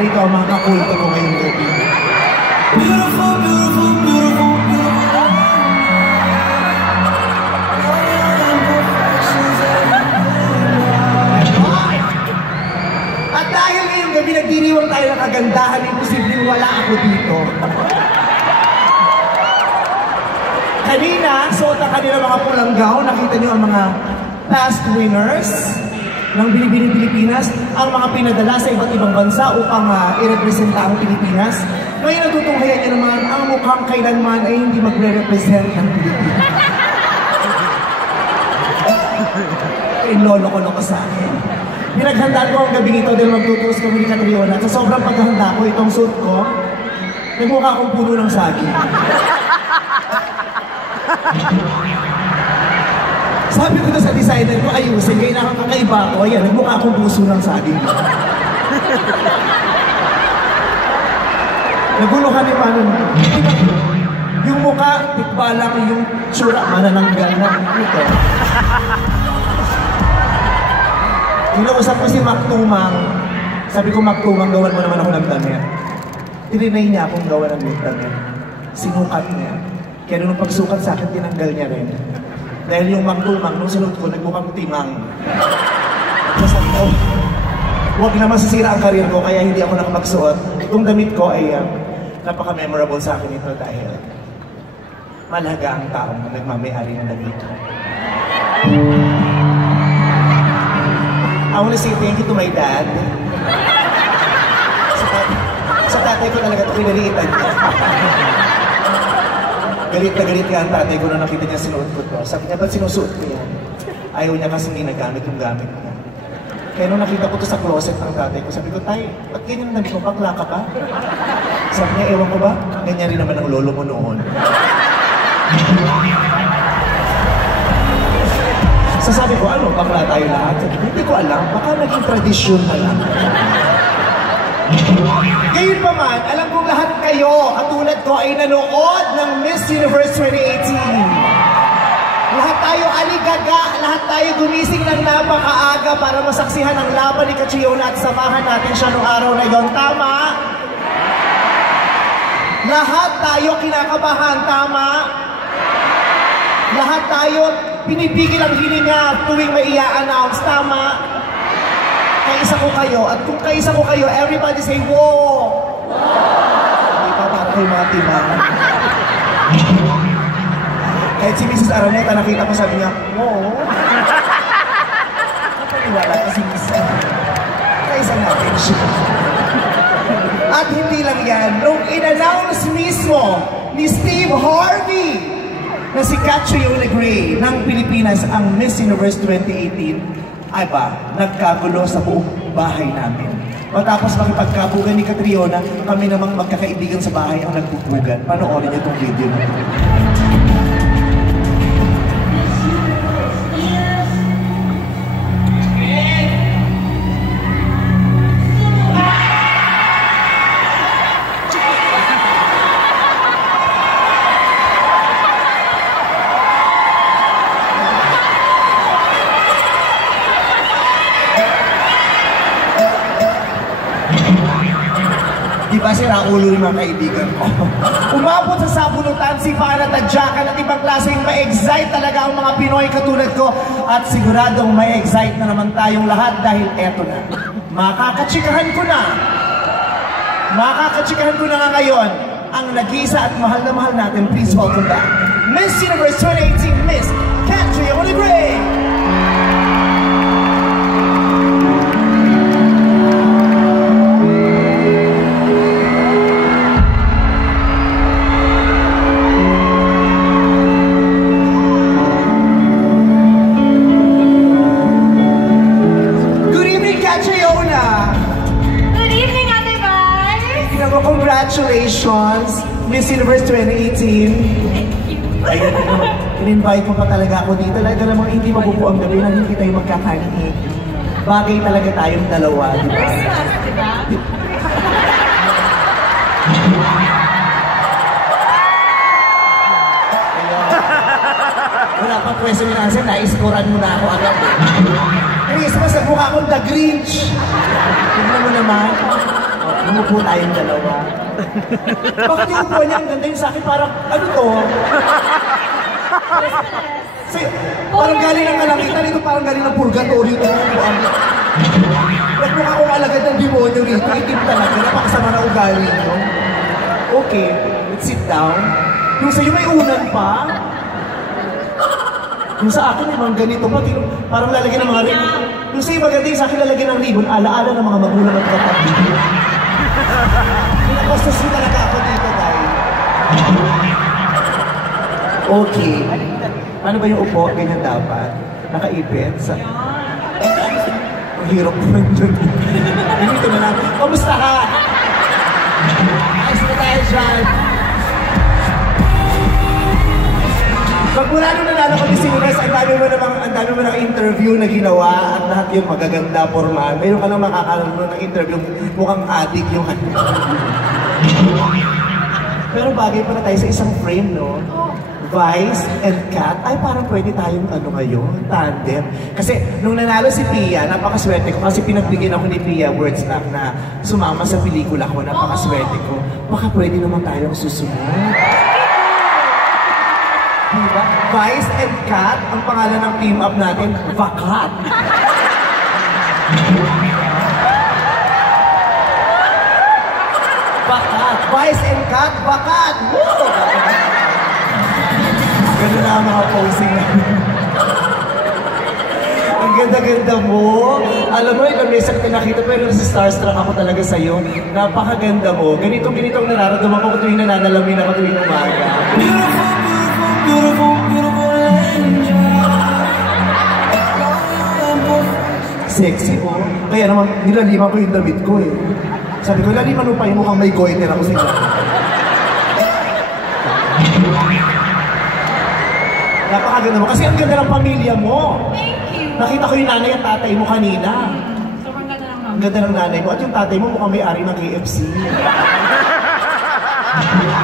narito ang mga kakulto ko ngayong gabi. Beautiful, beautiful, beautiful, beautiful. At dahil ngayong gabi nagdiriwang tayo ng kagandahan, imposibleng wala ako dito. Kanina, suot ang kanila mga pulang gown. Nakita niyo ang mga past winners ng Binibining Pilipinas, ang mga pinadala sa iba't ibang bansa upang uh, i-representa ang Pilipinas. Ngayon natutunghayan niyo naman, ang mukhang kailanman ay hindi magre-represent ng Pilipinas. Inlolo-ko sa akin. Pinaghandaan ko ang gabi ito dahil magtutuos kami ni Catriona. At sa sobrang paghahanda ko, itong suit ko, nagmukha akong puno ng saging. Sabi ko na sa designer ko, ayusin, kaya na kakaiba ako. Ayan, nagmukha akong puso ng saging. Naguluhan ni Paano na. Yung mukha, tikba lang yung tsura, manananggal na. Ito. Kinausap ko si Mac. Sabi ko, Mac gawan mo naman ako ng damit. Tirinay niya akong gawa ng damit. Sinukat niya. Kaya nung pagsukat sa akin, tinanggal niya rin. Dahil yung Mac Tumang, nung sunod ko, nagmukhang timang. Kasi ko, huwag na masisira ang karir ko, kaya hindi ako nakapagsuot. Itong damit ko ay uh, napaka-memorable sa akin ito dahil malaga ang taong nagmamayari ng damit ko. I want to say thank you to my dad. Sa, tat- sa tatay ko talaga ito pinaliitan niya. Galit na galit ang tatay ko na nakita niya sinuot ko to. Sabi niya, ba't sinusuot ko yan? Ayaw niya kasi hindi nagamit yung gamit niya. Kaya nung nakita ko to sa closet ng tatay ko, sabi ko, tay, ba't ganyan ang damit mo? Bakla ka pa? Sabi niya, ewan ko ba? Ganyan rin naman ang lolo mo noon. Sasabi ko, ano, bakla tayo lahat? Ko, hindi ko alam, baka naging tradisyon na lang. Ngayon pa man, alam kong lahat kayo, katulad ko, ay nanood ng Miss Universe 2018. Lahat tayo aligaga, lahat tayo gumising ng napakaaga para masaksihan ang laban ni Catriona at samahan natin siya noong araw na yon. Tama? Lahat tayo kinakabahan, tama? Lahat tayo pinipigil ang hininga tuwing may i-announce, tama? Kaisa ko kayo, at kung kaisa ko kayo, everybody say, Wow! Di ba para kayo mga timang? Kahit si Mrs. Araneta, nakita ko sabi niya, Wow! Kapaniwala ka si Mrs. Kaisa natin siya. At hindi lang yan, nung in-announce mismo ni Steve Harvey na si Catriona Gray ng Pilipinas ang Miss Universe 2018, ay ba, nagkagulo sa buong bahay namin. Matapos makipagkabugan ni Catriona, kami namang magkakaibigan sa bahay ang nagbubugan. Panoorin niyo itong video na ito. Di ba si Raulo yung mga kaibigan ko? Umabot sa sabunutan si Pana Tadyakan at ibang klaseng ma-excite talaga ang mga Pinoy katulad ko at siguradong may excite na naman tayong lahat dahil eto na. Makakatsikahan ko na. Makakatsikahan ko na nga ngayon ang nag-iisa at mahal na mahal natin. Please welcome back. Miss Universe 2018, Miss Catriona Gray! invite mo pa talaga ako dito dahil alam mo hindi mabubuo ang gabi na hindi tayo magkakanin. Bagay talaga tayong dalawa, di ba? Wala pang question and answer, naiskoran mo na ako agad. Christmas, nagmukha akong The Grinch! Tignan mo naman. Oh, Umupo tayong dalawa. Bakit yung upuan niya ang ganda yung sa? Parang, ano to? Kasi, parang galing ng kalangitan, ito parang galing ng purgatorio ito. Nagmukha akong alagad ng demonyo rito, itim talaga, napakasama na ugali nyo. Okay, let's sit down. Yung sa'yo may unan pa. Yung sa akin, yung mga ganito pa, parang lalagyan ng mga ribbon. Yung sa'yo maganda sa lalagyan ng ribbon, alaala ng mga magulang at kapatid. Pinakostos mo talaga ako dito, dahil. Okay. Ano ba yung upo? Ganyan dapat. Nakaipit sa... Ang hirap naman dun. Dito na lang. Kamusta ka? Ayos na tayo dyan. Pagmula nung nanalo ko ni Sinas, ang dami mo namang, ang dami mo interview na ginawa at lahat yung magaganda, formal. Mayroon ka lang makakaroon ng interview, mukhang adik yung. Pero bagay pa na tayo sa isang frame, no? Vice and Kat, ay parang pwede tayong ano ngayon, tandem. Kasi nung nanalo si Pia, napakaswerte ko kasi pinagbigyan ako ni Pia words lang na sumama sa pelikula ko, napakaswerte ko. Baka pwede naman tayong susunod. Diba? Vice and Kat, ang pangalan ng team up natin, Vakat. Bakat. Vice and Kat, Bakat. Woo! Na ang mga posing namin. Ang ganda-ganda mo. Alam mo, ikaw may isang pinakita pero si Starstruck ako talaga sa'yo. Napakaganda mo. Ganitong ganitong nararamdaman ko tuwing nananalamin ako tuwing umaga. Beautiful, beautiful. Sexy po. Kaya naman, nilaliman ko yung damit ko eh. Sabi ko, laliman mo pa yung mukhang may goiter ako sila. Napakaganda mo. Kasi ang ganda ng pamilya mo. Thank you. Nakita ko yung nanay at tatay mo kanina. Sobrang ganda ng Ang mama. ganda ng nanay mo. At yung tatay mo mukhang may-ari ng KFC.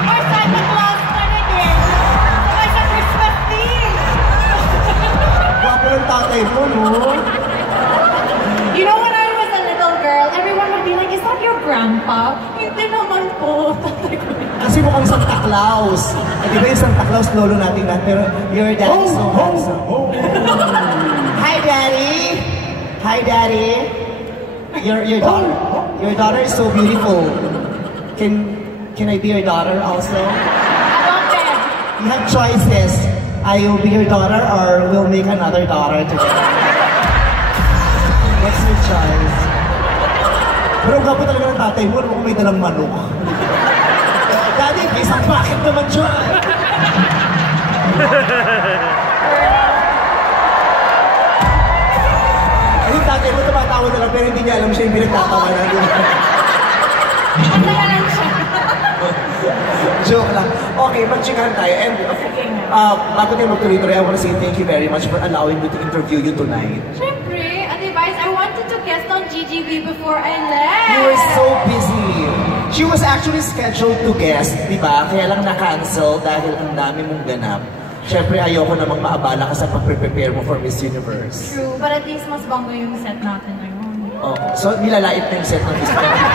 Or Santa Claus na din. Saka sa Christmas Eve. Gwapo ng tatay mo, no? You know, when I was a little girl, everyone would be like, is that your grandpa? Hindi naman po. Tatay ko. Kasi mukhang Santa Claus. At di ba yung Santa Claus, lolo natin lahat, pero your dad is so handsome. Hi, Daddy! Hi, Daddy! Your, your daughter, your daughter is so beautiful. Can, can I be your daughter also? I don't care. You have choices. I will be your daughter or we'll make another daughter together. What's your choice? Pero ang gwapo talaga ng tatay mo, ano kung may dalang manok. Isang bakit naman dyan. Yung tatay mo tumatawa na lang pero hindi niya alam siya yung pinagtatawa na yun. Joke lang. Okay, mag-chikahan tayo. And uh, bago tayo magtuloy-tuloy, I want to say thank you very much for allowing me to interview you tonight. Siyempre, Ate Vice, I wanted to guest on GGB before I left. You were so busy. She was actually scheduled to guest, di ba? Kaya lang na-cancel dahil ang dami mong ganap. Siyempre, ayoko namang maabala ka sa pag-prepare mo for Miss Universe. True, but at least mas bangga yung set natin ngayon. Oh, so, nilalait na yung set ng Miss Universe.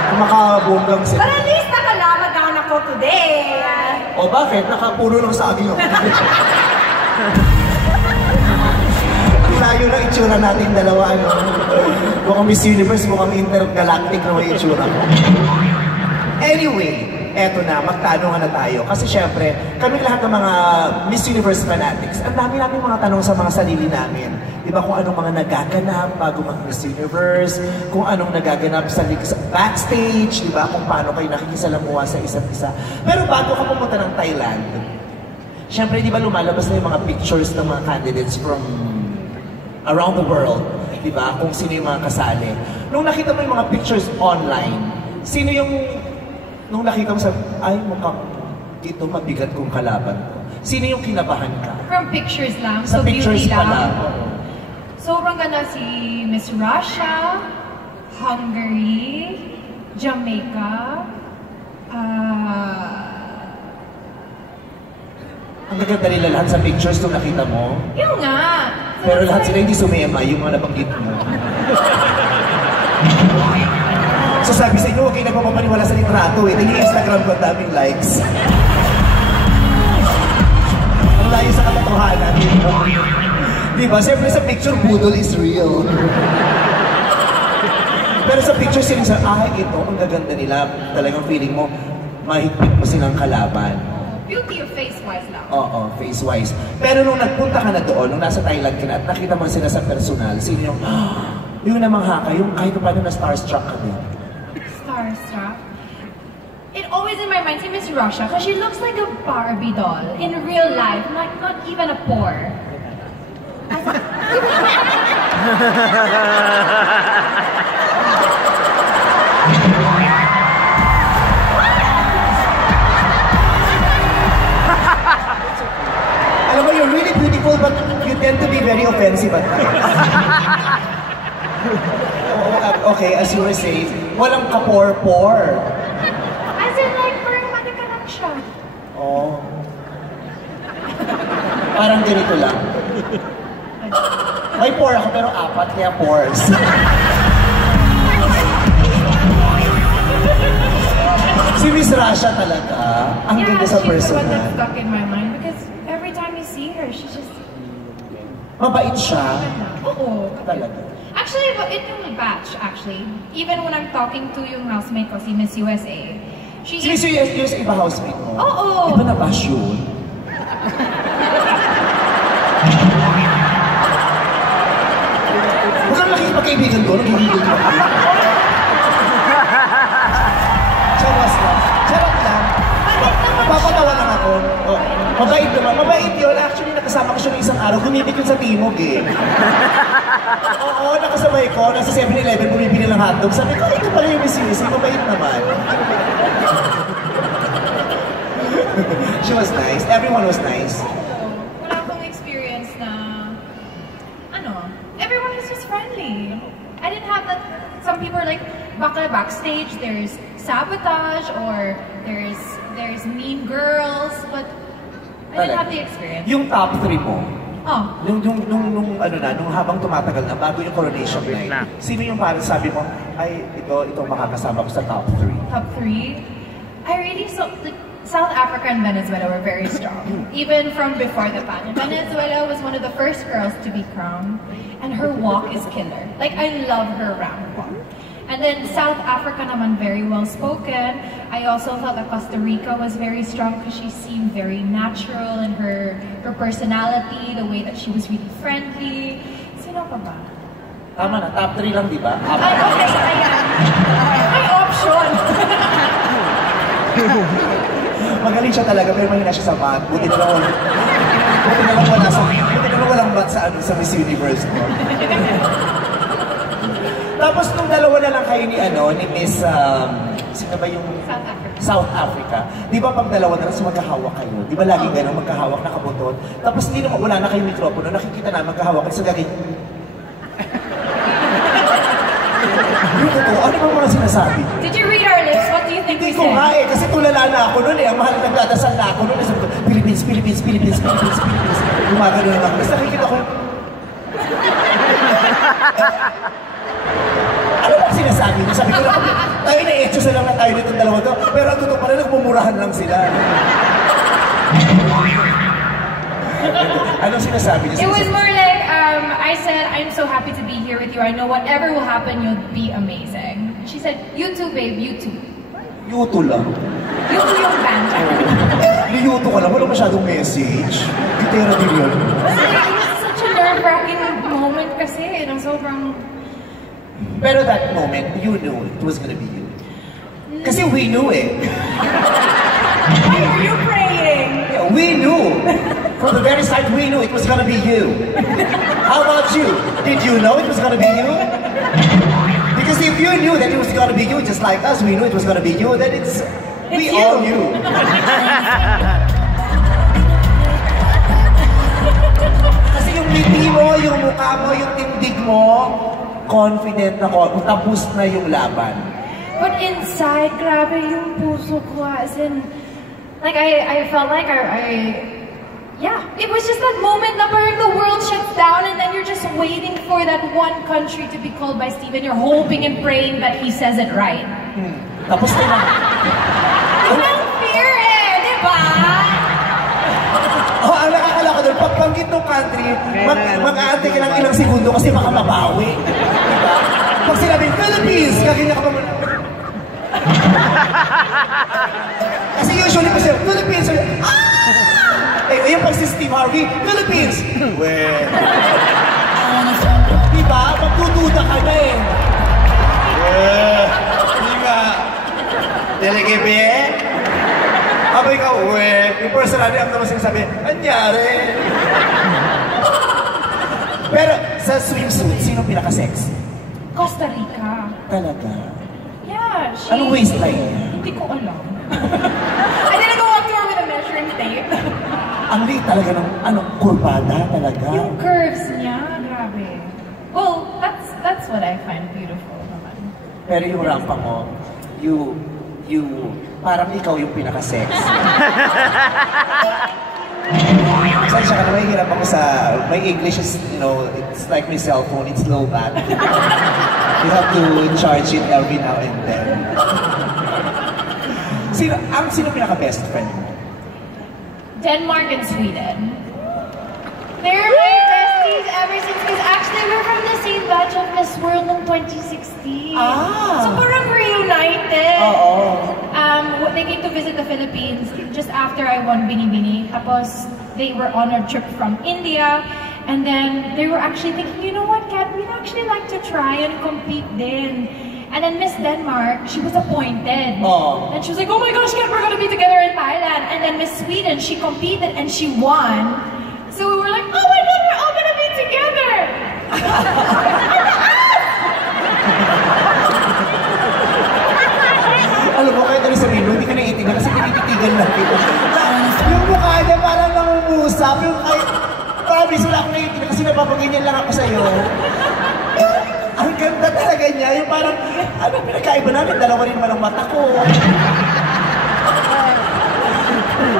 Kung makabonggang set. But at least nakalamag naman ako today. O bakit? Nakapuno lang sa akin yung... Layo ng itsura nating dalawa, ano? Mukhang Miss Universe, mukhang intergalactic na may itsura. Anyway, eto na, magtanungan na tayo. Kasi syempre, kami lahat ng mga Miss Universe fanatics, ang dami namin mga tanong sa mga sarili namin. Di ba kung anong mga nagaganap bago mag Miss Universe, kung anong nagaganap sa, sa backstage, di ba? Kung paano kayo nakikisalamuha sa isa't isa. Pero bago ka pumunta ng Thailand, syempre di ba lumalabas na yung mga pictures ng mga candidates from around the world, di ba? Kung sino yung mga kasali. Nung nakita mo yung mga pictures online, sino yung, nung nakita mo sa, ay mukhang dito mabigat kong kalaban ko. Sino yung kinabahan ka? From pictures lang, Sa so pictures beauty pa lang. lang. Sobrang ganda si Miss Russia, Hungary, Jamaica, ah, Ang gaganda nila lahat sa pictures nung nakita mo. Yung nga. Pero lahat sila hindi sumema, yung mga nabanggit mo. so sabi sa inyo, huwag kayo nagpapapaniwala sa litrato eh. Tingin Instagram ko, ang daming likes. Ang layo sa katotohanan. di ba? Siyempre sa picture, budol is real. Pero sa picture, sila sa, ah, ito, ang gaganda nila. Talagang feeling mo, mahigpit mo silang kalaban. Beauty of face-wise lang. Oo, face-wise. Pero nung nagpunta ka na doon, nung nasa Thailand ka na at nakita mo sila sa personal, sino yung, "Ah, yung namangha ka, yung kahit paano na starstruck ka din. Starstruck. It always in my mind si Miss Russia because she looks like a Barbie doll in real life, like not even a pore. Alam mo, you're really beautiful, but you tend to be very offensive at times. Okay, as you were saying, walang kapor-por. As in like, parang mata ka lang siya. Oo. Parang ganito lang. May por ako, pero apat kaya pores. si Miss Rasha talaga, ang yeah, ganda sa she's the one personal. stuck in my mind because every time you see her, she's just... Mabait siya. Oo. Talaga. Actually, it yung batch, actually. Even when I'm talking to yung housemate ko, si Miss USA, she Si Miss US, US iba housemate mo? Oo. Di ba na-bash yun? Huwag kang laki pagkaibigan ko, nagigigil ko. Chawas lang. Charot lang. Napapatawa lang ako. Oh, mabait naman. Mabait yun. Actually, nakasama ko siya ng isang araw. Gumibig yun sa timog eh. Oo, nakasabay ko. Nasa 7-Eleven, bumibili ng hotdog. Sabi ko, ito pala yung Miss Yusi. Mabait naman. She was nice. Everyone was nice. Wala akong experience na, ano, everyone is just friendly. I didn't have that, some people are like, baka backstage, there's sabotage or there's there's mean girls, but I didn't have the experience. Yung top 3 mo, Oh, nung, nung, nung, nung, ano na, nung habang tumatagal na, bago yung coronation night, na. sino yung parang sabi mo, ay, ito, ito makakasama ko sa top 3? top three. I really saw, like, South Africa and Venezuela were very strong. Even from before the pageant. Venezuela was one of the first girls to be crowned. And her walk is killer. Like, I love her round walk. And then South Africa naman very well spoken. I also thought that Costa Rica was very strong because she seemed very natural in her her personality, the way that she was really friendly. Sino pa ba? Tama na, top 3 lang, di ba? Ay, okay, ayan. May option. Magaling siya talaga, pero mahina siya sa math. Buti na lang, buti na lang wala sa, buti na lang walang math sa, ano, sa Miss Universe mo. Tapos nung dalawa na lang kayo ni, ano, ni Miss, um, sino ba yung South Africa. South Africa. Di ba pag dalawa na lang so magkahawak kayo? Di ba lagi ganun magkahawak na kabutot? Tapos hindi naman wala na kayong mikropono, nakikita na magkahawak kayo sa gagawin. Totoo, ano bang mga sinasabi? Did you read our lips? What do you think Hindi ko nga eh, kasi tulala na ako noon eh. Ang mahal nagdadasal na ako noon. Sabi ko, Philippines, Philippines, Philippines, Philippines, Philippines. Gumagano na lang. Tapos nakikita ko, sinasabi niyo? Sabi ko lang, tayo na na lang na tayo nitong dalawa to. Pero ang totoo pala, nagmumurahan lang sila. Anong sinasabi niyo? It was more like, um, I said, I'm so happy to be here with you. I know whatever will happen, you'll be amazing. She said, you too, babe, you too. Yuto lang. You too yung band. Liyuto ka lang, wala masyadong message. Gitera din yun. Kasi it was such a nerve-wracking moment kasi. Nang sobrang... Pero that moment, you knew it was gonna be you. Kasi we knew it. Why are you praying? Yeah, we knew. From the very start, we knew it was gonna be you. How about you? Did you know it was gonna be you? Because if you knew that it was gonna be you, just like us, we knew it was gonna be you, then it's... we you. all knew. Kasi yung ngiti mo, yung mukha mo, yung tindig mo, confident na ko, tapos na yung laban. But inside, grabe yung puso ko. As in, like, I, I felt like I, I, Yeah, it was just that moment na parang the world shuts down and then you're just waiting for that one country to be called by Steve and you're hoping and praying that he says it right. Tapos na lang. Walang fear eh, di ba? Oh, ang nakakala ko doon, pag banggit ng country, mag, mag-aantay ka ng ilang segundo kasi baka mabawi. Philippines, kaganyan ka pa muna. kasi usually pa siya, Philippines, sabi, ah! Eh, yung pag si Steve Harvey, Philippines! Well, diba? Magdududa ka na eh. Eh, hindi nga. Eh? Abay ka, uwe. Yung personality, ang naman sinasabi, anyari. Pero sa swimsuit, sino pinaka-sexy? Costa Rica. Talaga. Yeah, she... Anong waistline niya? Hindi ko alam. I didn't go up to her with a measuring tape. Ang liit talaga ng, ano, kurbada talaga. Yung curves niya, grabe. Well, that's that's what I find beautiful naman. Pero yung rampa mo, you, you, parang ikaw yung pinaka-sexy. Sorry siya mahihirap ako sa, my English is, you know, it's like my cell phone, it's low bat. you have to charge it every now and then. sino, ang sino pinaka-best friend mo? Denmark and Sweden. They're my besties ever since, because actually we're from the same batch of Miss World in 2016. Ah. So parang reunited. They came to visit the Philippines just after I won Bini Bini. Tapos they were on a trip from India. And then they were actually thinking, you know what, Kat, we'd actually like to try and compete then. And then Miss Denmark, she was appointed. Oh. And she was like, oh my gosh, Kat, we're gonna be together in Thailand. And then Miss Sweden, she competed and she won. So we were like, oh my god, we're all gonna be together. lang kita. yung mukha niya parang nangungusap. Yung kahit, promise, wala akong naiintindihan kasi napapaganyan lang ako sa'yo. Ang ganda talaga niya. Yung parang, ano, pinagkaiba namin, dalawa rin man ang mata ko.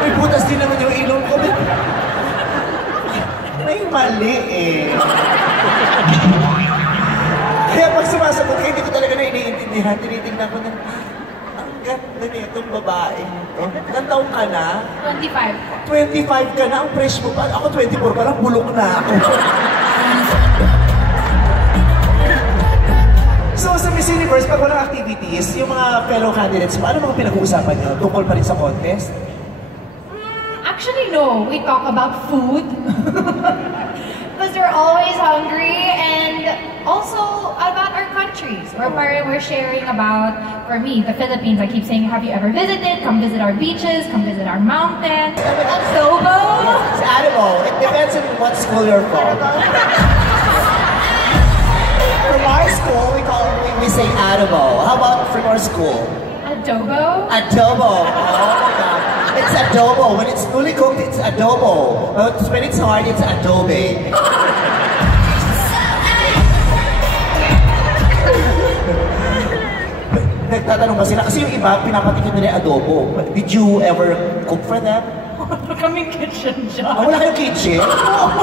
May butas din naman yung ilong ko. May mali eh. Kaya pag sumasagot hindi ko talaga na iniintindihan. Tinitingnan ko na, ganda niya itong babae. Ilang taong ka na? 25. 25 ka na, ang fresh mo pa. Ako 24 pa lang, bulok na ako. so sa Miss Universe, pag walang activities, yung mga fellow candidates mo, ano mga pinag-uusapan niyo? Tungkol pa rin sa contest? Actually, no. We talk about food. Because we're always hungry and also about countries. We're, we're sharing about, for me, the Philippines. I keep saying, have you ever visited? Come visit our beaches. Come visit our mountains. Sobo. It's animal. It depends on what school you're from. from our school, we call we, we say animal. How about from our school? Adobo. Adobo. Oh my god. It's adobo. When it's fully cooked, it's adobo. But when it's hard, it's adobe. Nagtatanong ba sila? Kasi yung iba, pinapatikin nila yung adobo. Did you ever cook for them? Kaming kitchen Ah, job. wala kayong kitchen?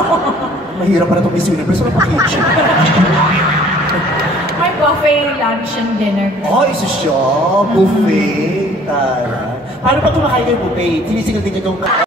Mahirap pala itong Miss Universe. Wala pa kitchen. My buffet lunch and dinner. Oh, isa siya. Buffet. Tara. Paano pa kumakain kayo buffet? Sinisigil din itong